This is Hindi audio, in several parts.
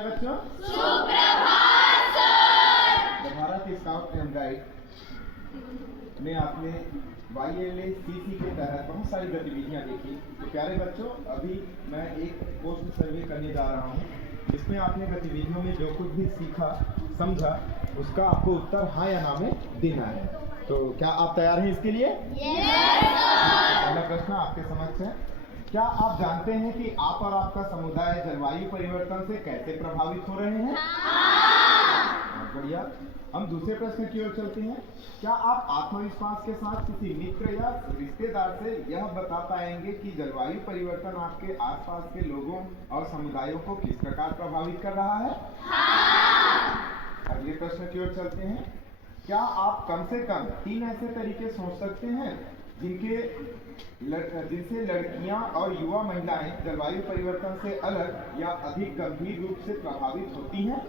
बच्चों सुप्रभात sir. Bharat scout and guide में आपने YLA-CC के तहत बहुत सारी गतिविधियां देखी। तो प्यारे बच्चों, अभी मैं एक पोस्ट सर्वे करने जा रहा हूं, जिसमें आपने गतिविधियों में जो कुछ भी सीखा समझा उसका आपको उत्तर हाँ या ना में देना है। तो क्या आप तैयार हैं इसके लिए? पहला प्रश्न आपके समक्ष है। क्या आप जानते हैं कि आप और आपका समुदाय जलवायु परिवर्तन से कैसे प्रभावित हो रहे हैं? बहुत बढ़िया। हम दूसरे प्रश्न की ओर चलते हैं। क्या आप आत्मविश्वास के साथ किसी मित्र या रिश्तेदार से यह बता पाएंगे कि जलवायु परिवर्तन आपके आसपास के लोगों और समुदायों को किस प्रकार प्रभावित कर रहा है? अगले प्रश्न की ओर चलते हैं। क्या आप कम से कम 3 ऐसे तरीके सोच सकते हैं जिनसे लड़कियां और युवा महिलाएं जलवायु परिवर्तन से अलग या अधिक गंभीर रूप से प्रभावित होती हैं?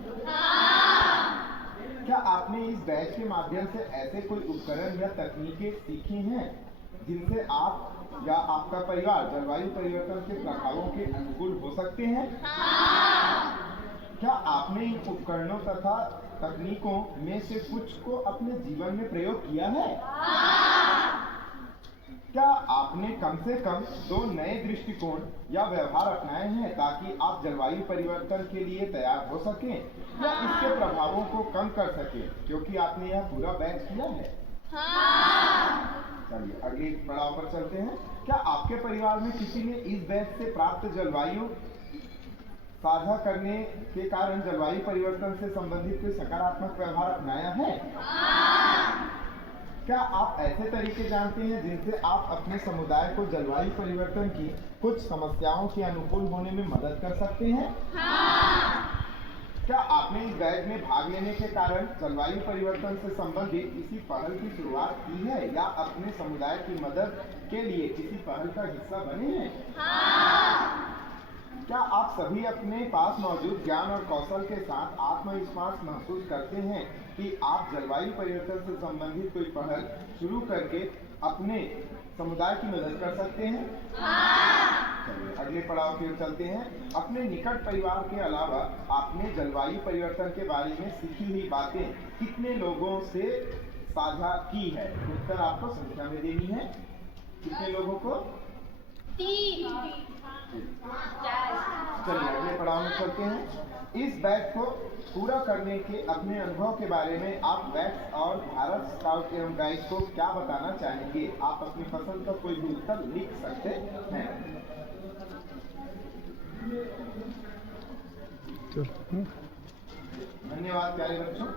क्या आपने इस बैच के माध्यम से ऐसे कोई उपकरण या तकनीकें सीखी हैं जिनसे आप या आपका परिवार जलवायु परिवर्तन के प्रभावों के अनुकूल हो सकते हैं? क्या आपने इन उपकरणों तथा तकनीकों में से कुछ को अपने जीवन में प्रयोग किया है? क्या आपने कम से कम 2 नए दृष्टिकोण या व्यवहार अपनाए हैं ताकि आप जलवायु परिवर्तन के लिए तैयार हो सकें या इसके प्रभावों को कम कर सकें, क्योंकि आपने यह पूरा बैच किया है? चलिए अगले पड़ाव पर चलते हैं। क्या आपके परिवार में किसी ने इस बैच से प्राप्त जलवायु साझा करने के कारण जलवायु परिवर्तन से संबंधित कोई सकारात्मक व्यवहार अपनाया है? क्या आप ऐसे तरीके जानते हैं जिनसे आप अपने समुदाय को जलवायु परिवर्तन की कुछ समस्याओं के अनुकूल होने में मदद कर सकते हैं? क्या आपने इस बैच में भाग लेने के कारण जलवायु परिवर्तन से संबंधित किसी पहल की शुरुआत की है या अपने समुदाय की मदद के लिए किसी पहल का हिस्सा बने हैं? क्या आप सभी अपने पास मौजूद ज्ञान और कौशल के साथ आत्मविश्वास महसूस करते हैं कि आप जलवायु परिवर्तन से संबंधित कोई पहल शुरू करके अपने समुदाय की मदद कर सकते हैं? चलिए अगले पड़ाव की ओर चलते हैं। अपने निकट परिवार के अलावा आपने जलवायु परिवर्तन के बारे में सीखी हुई बातें कितने लोगों से साझा की है? उत्तर आपको संख्या में देनी है। कितने लोगों को? 3। चलिए अगले पड़ाव में चलते हैं। इस बैच को पूरा करने के अपने अनुभव के बारे में आप वैक्स और भारत स्काउट एवं गाइड को क्या बताना चाहेंगे? आप अपनी पसंद का कोई भी उत्तर लिख सकते हैं। धन्यवाद प्यारे बच्चों।